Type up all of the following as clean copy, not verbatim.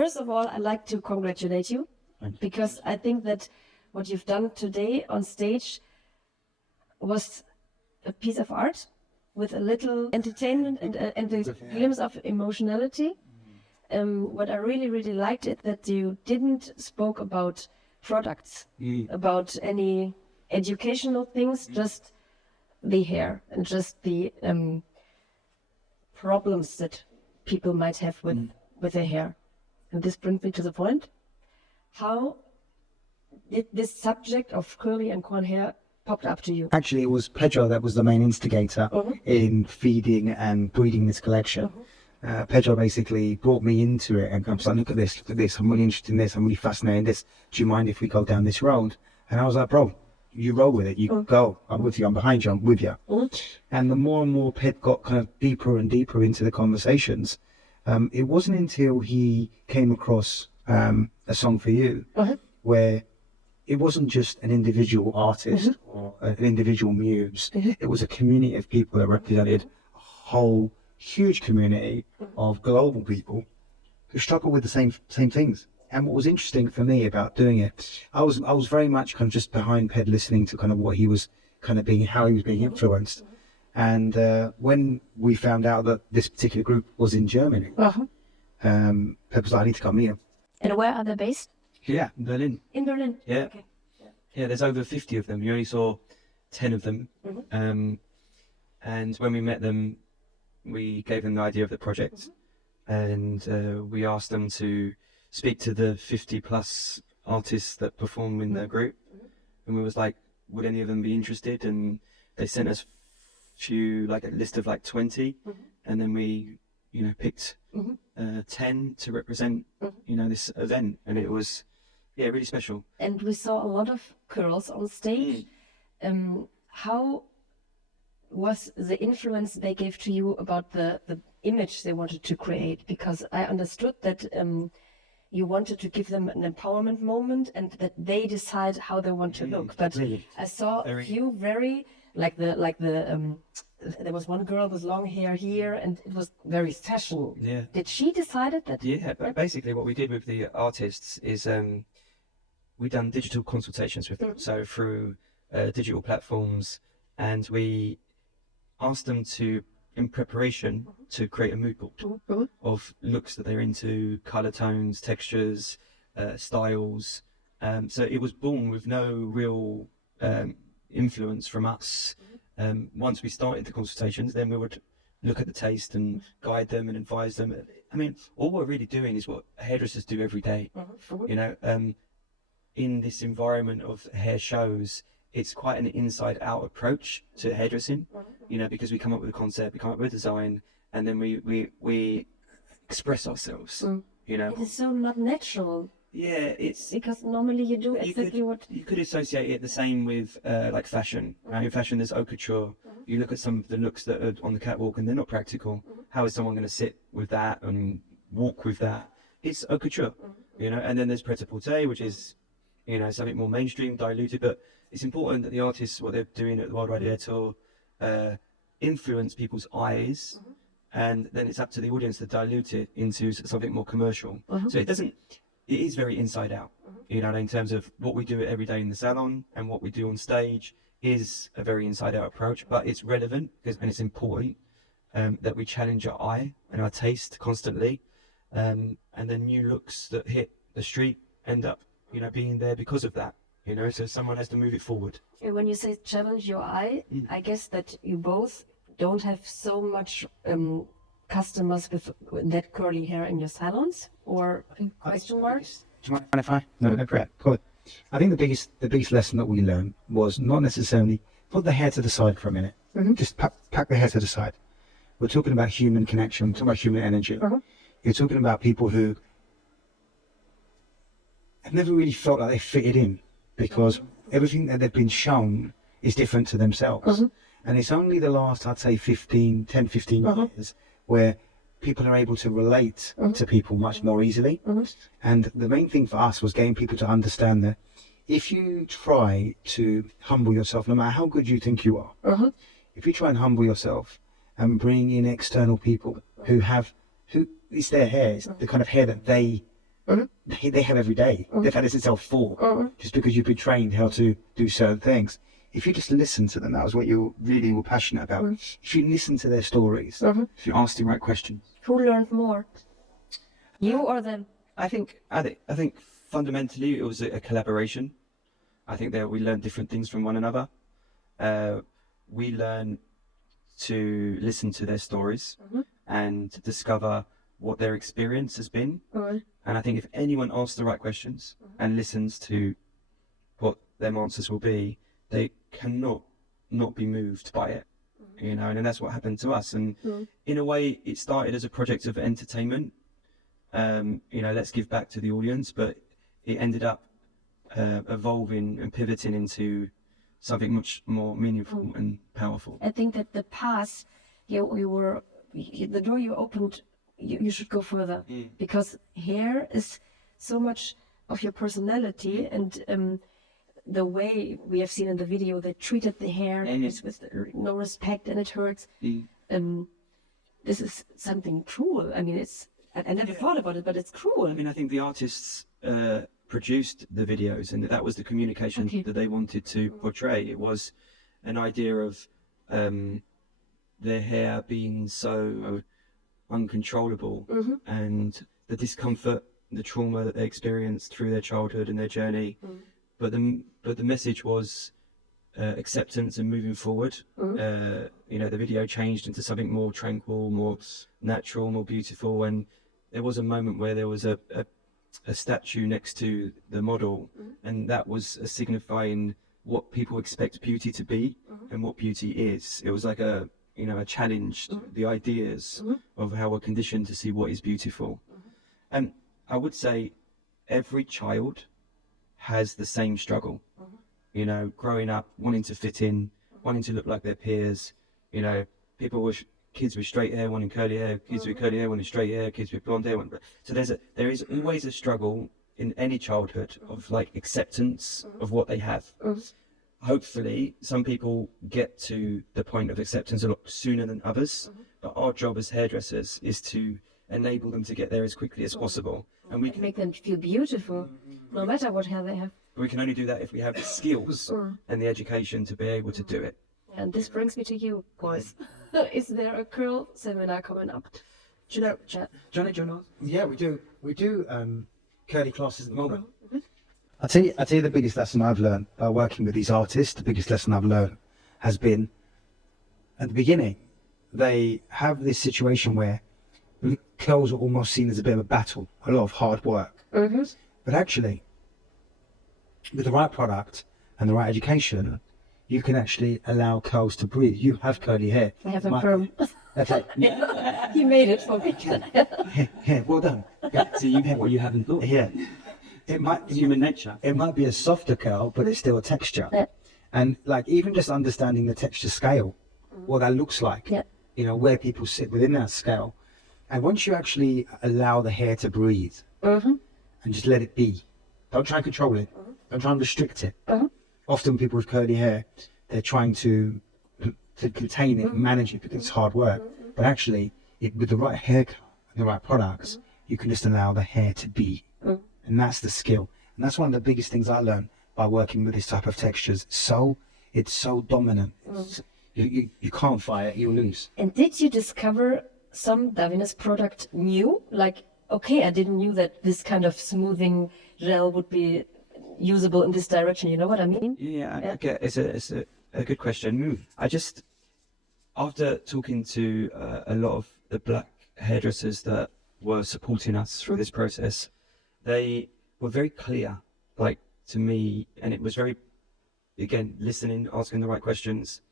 First of all, I'd like to congratulate you, because I think that what you've done today on stage was a piece of art with a little entertainment and a glimpse of emotionality. What I really, really liked is that you didn't spoke about products, about any educational things, just the hair and just the problems that people might have with their hair. And this brings me to the point. How did this subject of curly and corn hair popped up to you? Actually, it was Pedro that was the main instigator in feeding and breeding this collection. Pedro basically brought me into it, and I was like, look at this, I'm really interested in this, I'm really fascinated in this. Do you mind if we go down this road? And I was like, bro, you roll with it, you go, I'm with you, I'm behind you, I'm with you. And the more and more Ped got kind of deeper and deeper into the conversations, it wasn't until he came across A Song for You, where it wasn't just an individual artist or an individual muse. It was a community of people that represented a whole huge community of global people who struggle with the same things. And what was interesting for me about doing it, I was very much kind of just behind Ped, listening to kind of what he was kind of being, how he was being influenced. And when we found out that this particular group was in Germany, Ped was like, I need to come here. And where are they based? Yeah, in Berlin. In Berlin? Yeah. Okay. Yeah, there's over 50 of them. You only saw 10 of them. And when we met them, we gave them the idea of the project, and we asked them to speak to the 50 plus artists that perform in their group. And we was like, would any of them be interested? And they sent us a list of like 20, and then we, picked 10 to represent, this event, and it was, really special. And we saw a lot of girls on stage. How was the influence they gave to you about the image they wanted to create? Because I understood that you wanted to give them an empowerment moment and that they decide how they want to look. But I saw a few very, there was one girl with long hair here, and it was very fashion. Yeah. Did she decide that? Yeah, but basically what we did with the artists is we done digital consultations with them, so through digital platforms, and we asked them to, in preparation, to create a mood board of looks that they're into, colour tones, textures, styles. So it was born with no real influence from us. Once we started the consultations, then we would look at the taste and guide them and advise them. I mean, all we're really doing is what hairdressers do every day. In this environment of hair shows, it's quite an inside-out approach to hairdressing, because we come up with a concept, we come up with a design, and then we express ourselves. It is so not natural. Yeah, it's because normally you do exactly what you could associate it the same with like fashion. In fashion, there's haute couture. You look at some of the looks that are on the catwalk, and they're not practical. How is someone going to sit with that and walk with that? It's haute couture, And then there's pret-a-porter, which is, something more mainstream, diluted. But it's important that the artists, what they're doing at the World Wide Hair Tour, influence people's eyes, and then it's up to the audience to dilute it into something more commercial. So it is very inside out, in terms of what we do every day in the salon and what we do on stage is a very inside out approach, but it's relevant and it's important that we challenge our eye and our taste constantly, and the new looks that hit the street end up, being there because of that, so someone has to move it forward. When you say challenge your eye, I guess that you both don't have so much customers with that curly hair in your salons, or question marks? Do you mind if I? No, cool. I think the biggest lesson that we learned was not necessarily put the hair to the side for a minute. Just pack the hair to the side. We're talking about human connection. We're talking about human energy. You're talking about people who have never really felt like they fitted in, because everything that they've been shown is different to themselves. And it's only the last, I'd say, 10, 15 years where people are able to relate to people much more easily. And the main thing for us was getting people to understand that if you try to humble yourself, no matter how good you think you are, if you try and humble yourself and bring in external people who it's their hair, it's the kind of hair that they they have every day. They've had it since they were 4, just because you've been trained how to do certain things. If you just listen to them, that was what you really were passionate about. If you listen to their stories, if you ask the right questions. Who learned more? You or them? I think fundamentally it was a collaboration. I think that we learned different things from one another. We learned to listen to their stories and discover what their experience has been. And I think if anyone asks the right questions and listens to what their answers will be, they cannot not be moved by it. You know, and that's what happened to us. And in a way, it started as a project of entertainment. You know, let's give back to the audience, but it ended up evolving and pivoting into something much more meaningful and powerful. I think that the past, the door you opened, you should go further, because hair is so much of your personality, and the way we have seen in the video, they treated the hair with no respect, and it hurts. This is something cruel. I mean, I never thought about it, but it's cruel. I mean, I think the artists produced the videos, and that was the communication that they wanted to portray. It was an idea of their hair being so uncontrollable, and the discomfort, the trauma that they experienced through their childhood and their journey. But the message was acceptance and moving forward. You know, the video changed into something more tranquil, more natural, more beautiful. And there was a moment where there was a statue next to the model, and that was signifying what people expect beauty to be and what beauty is. It was like a challenge to the ideas of how we're conditioned to see what is beautiful. And I would say every child has the same struggle. You know, growing up, wanting to fit in, wanting to look like their peers. You know, kids with straight hair wanting curly hair, kids with curly hair wanting straight hair, kids with blonde hair wanting... So there is always a struggle in any childhood of like acceptance of what they have. Hopefully, some people get to the point of acceptance a lot sooner than others, but our job as hairdressers is to enable them to get there as quickly as possible. And we can make them feel beautiful, no matter what hair they have. We can only do that if we have the skills and the education to be able to do it. And this brings me to you, boys. Is there a curl seminar coming up? Do you know, Johnny, do you know? Yeah, we do. We do curly classes at the moment. I'll tell you the biggest lesson I've learned by working with these artists. The biggest lesson I've learned has been, at the beginning, they have this situation where curls are almost seen as a bit of a battle, a lot of hard work. But actually, with the right product and the right education, you can actually allow curls to breathe. You have curly hair. I have a perm. Okay. He made it for me. Yeah, well done. Yeah. So you have what you haven't thought. Yeah. It's human nature. It might be a softer curl, but it's still a texture. Yeah. And like even just understanding the texture scale, what that looks like, you know, where people sit within that scale. And once you actually allow the hair to breathe and just let it be, don't try and control it, don't try and restrict it. Often people with curly hair, they're trying to contain it and manage it because it's hard work. But actually, with the right haircut and the right products, you can just allow the hair to be. And that's the skill. And that's one of the biggest things I learned by working with this type of textures. It's so dominant. You can't fight it, you'll lose. And did you discover some Davines product new? Like, okay, I didn't knew that this kind of smoothing gel would be usable in this direction. You know what I mean? Yeah. Okay. It's a good question. I just, after talking to a lot of the black hairdressers that were supporting us through this process, they were very clear, like to me, and it was very, again, listening, asking the right questions.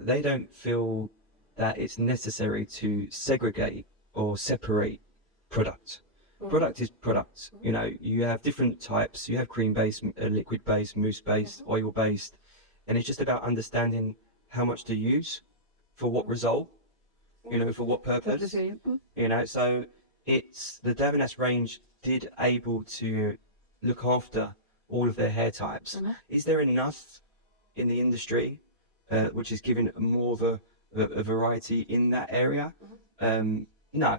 They don't feel that it's necessary to segregate or separate product. Product is product. You know, you have different types. You have cream-based, liquid-based, mousse-based, oil-based, and it's just about understanding how much to use for what result, you know, for what purpose. You know, so it's the Davines range did able to look after all of their hair types. Is there enough in the industry which is giving more of a variety in that area? No.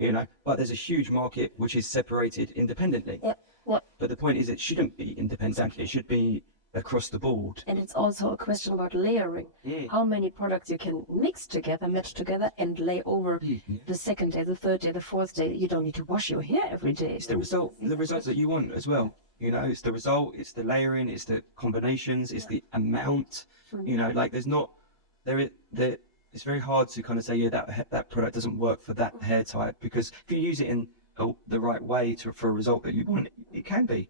you know. But there's a huge market which is separated independently. Yeah. Yeah. But the point is, it shouldn't be independent. It should be across the board. And it's also a question about layering. How many products you can mix together, match together, and lay over the second day, the third day, the fourth day. You don't need to wash your hair every day. It's the results that you want as well. You know, it's the result, it's the layering, it's the combinations, it's the amount. You know, like it's very hard to kind of say, yeah, that product doesn't work for that hair type, because if you use it in the right way for a result that you want, it can be.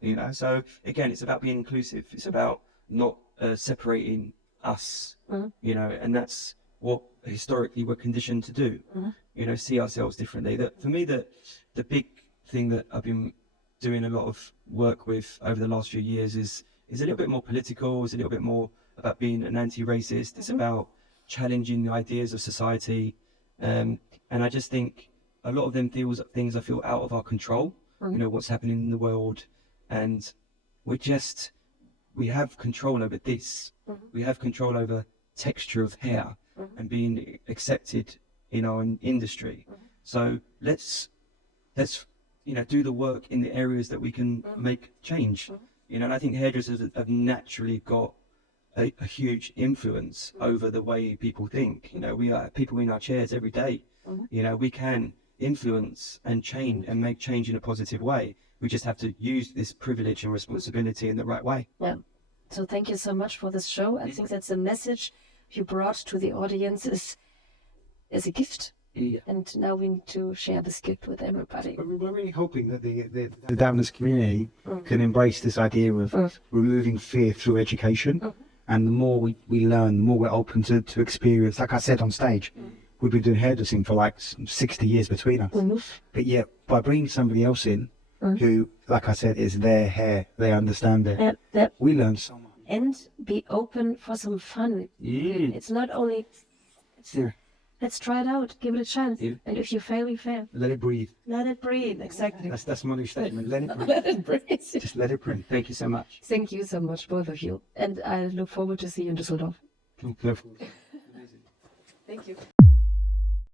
You know, so again, it's about being inclusive. It's about not separating us. You know, and that's what historically we're conditioned to do. You know, see ourselves differently. For me, the big thing that I've been doing a lot of work with over the last few years is a little bit more political. It's a little bit more about being an anti-racist. It's about challenging the ideas of society, and I just think a lot of them things I feel out of our control. You know, what's happening in the world, and we have control over this. We have control over texture of hair and being accepted in our industry. So let's you know, do the work in the areas that we can make change. You know, and I think hairdressers have naturally got a huge influence over the way people think. You know, we are people in our chairs every day. You know, we can influence and change and make change in a positive way. We just have to use this privilege and responsibility in the right way. Yeah. So thank you so much for this show. I think that's a message you brought to the audience is a gift. Yeah. And now we need to share this gift with everybody. We're really hoping that the Downers community can embrace this idea of removing fear through education. And the more we learn, the more we're open to experience. Like I said on stage, we've been doing hairdressing for like 60 years between us. But yet, by bringing somebody else in, who, like I said, is their hair, they understand it, we learn so much. And be open for some fun. It's not only... Let's try it out. Give it a chance. And if you fail, you fail. Let it breathe. Let it breathe. Exactly. That's my new statement. Let it breathe. Let it breathe. Just let it breathe. Thank you so much. Thank you so much, both of you. And I look forward to see you in Düsseldorf. Thank you. Thank you.